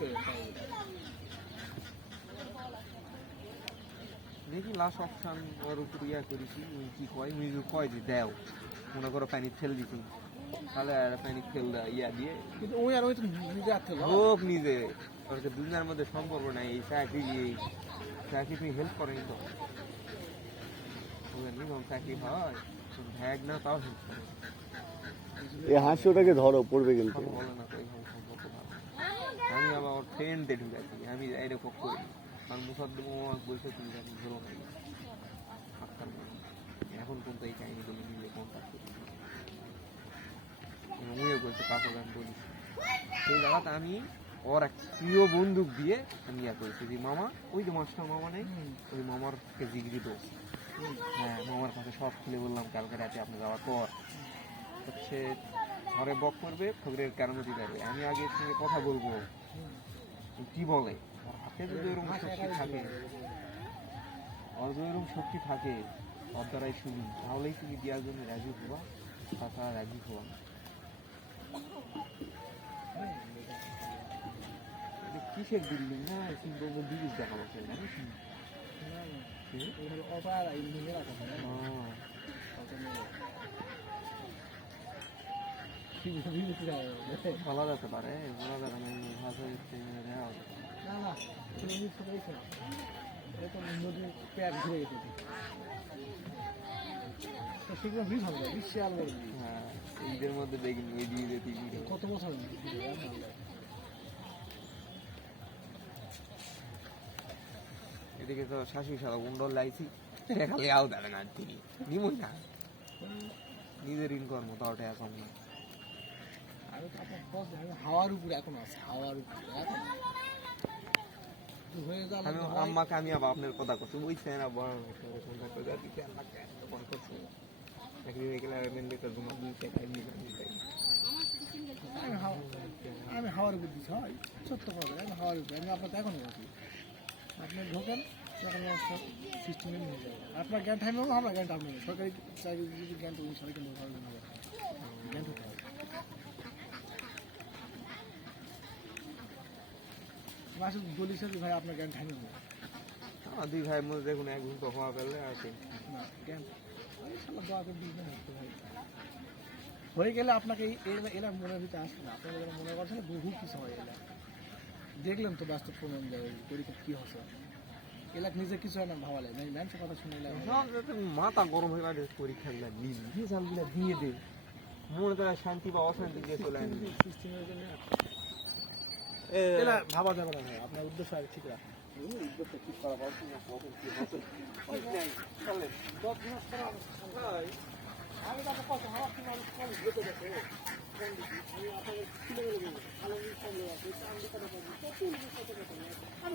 কি দেখি last option ওর উপর ইয়া করেছি উনি কি কয়? উনি যদি কয় যে দেও। মনে করো পানি ফেল দিছি। তাহলে আর পানি ফেল দেয় ইয়া দিয়ে। কিন্তু ওই আর ওই তো নিজে আসতে হোক নিজে। ওর তো দুনিয়ার মধ্যে সম্পর্ক নাই এই চাকরি এই চাকরি তুমি হেল্প করেনি তো। ওদের নিগম চাকরি হয় ভ্যাগ না তাও হেল্প করে। এই হাঁসটাকে ধরো পড়বে কিন্তু। বলে না তো এইভাবে সম্পর্ক ভালো আমি আবার ওর ফ্রেন্ডে ঢুকাইছি আমি এরকম করি কারণ মুসাদ্দিম আমাকে বলছে তুমি জানি ধরো না। এখন কিন্তু এই কাহিনীগুলো নিজে কন্ট্যাক্ট করি। উনিও বলছে কাকে আমি বলি। সেই জায়গাতে আমি ওর এক প্রিয় বন্দুক দিয়ে আমি ইয়া করেছি যে মামা ওই যে মাস্টার মামা নেই ওই মামার কে জিগরি দোষ। হ্যাঁ মামার কাছে সব খুলে বললাম কালকে রাতে আপনি যাওয়ার পর হচ্ছে ঘরে বক করবে ফকরের কারণতি যাবে আমি আগে সঙ্গে কথা বলব। কি বলে? ওর হাতে যদি ওরকম শক্তি থাকে ওর যদি ওরকম শক্তি থাকে ওর দ্বারাই শুনি তাহলেই তুমি দেওয়ার জন্য রাজি হবা তাছাড়া রাজি হবা। কিসের বিল্ডিং? না কিন্তু ব্রিজ দেখা যাচ্ছে জানিস নি? হুম? অপার এই নিজে রাখা হয় ও, বলা যেতে পারে বলা যাবে না। না না হ্যাঁ ঈদের মধ্যে দেখিনি ওই দিয়ে কত বছর এদিকে তো শাশুড়ি সাদা গুন্ডল লাইছি। খালি আও দেবে না তিনি। না। নিজের ইনকর্ম তো ওটা এখন না আমি তো আপনার বস আমি হাওয়ার উপরে এখন আছে হাওয়ার উপরে এখন তো আমি আম্মাকে আমি আবার আপনার কথা করছি? দুই টাকা এমনি আমি হাওয়া আমি হাওয়ার উপর দিচ্ছি হয় সত্য কথা আমি হাওয়ার উপরে আমি আপনার তো এখনই আছি। আপনি ঢোকেন তখন সব সিস্টেমে নিয়ে যাবে। আপনার জ্ঞান টাইম হবে আমরা জ্ঞান টাইম সরকারি চাকরি যদি জ্ঞান সবাইকে নেবে জ্ঞান হতে হবে। মাসে দলি সাথে ভাই আপনার জ্ঞান দুই মধ্যে দেখুন এক ঘণ্টা হওয়া তো ভাই। হয়ে গেলে আপনাকে এলা মনের ভিতরে আসবে না। আপনার যেন মনে করছেন বহু কিছু হয় এলা দেখলেন তো বাস্তব প্রমাণ দেয় পরীক্ষা কি হচ্ছে। এলাক নিজে কিছু হয় না ভাবালে নাই কথা শুনে মাথা গরম হয়ে পরীক্ষাগুলো দিন রেজাল্টগুলো দিয়ে দে। মনে করে শান্তি বা অশান্তি দিয়ে চলে আসবে। এলা ভাবা যাবে না আপনার উদ্দেশ্য আগে ঠিক রাখুন। আমি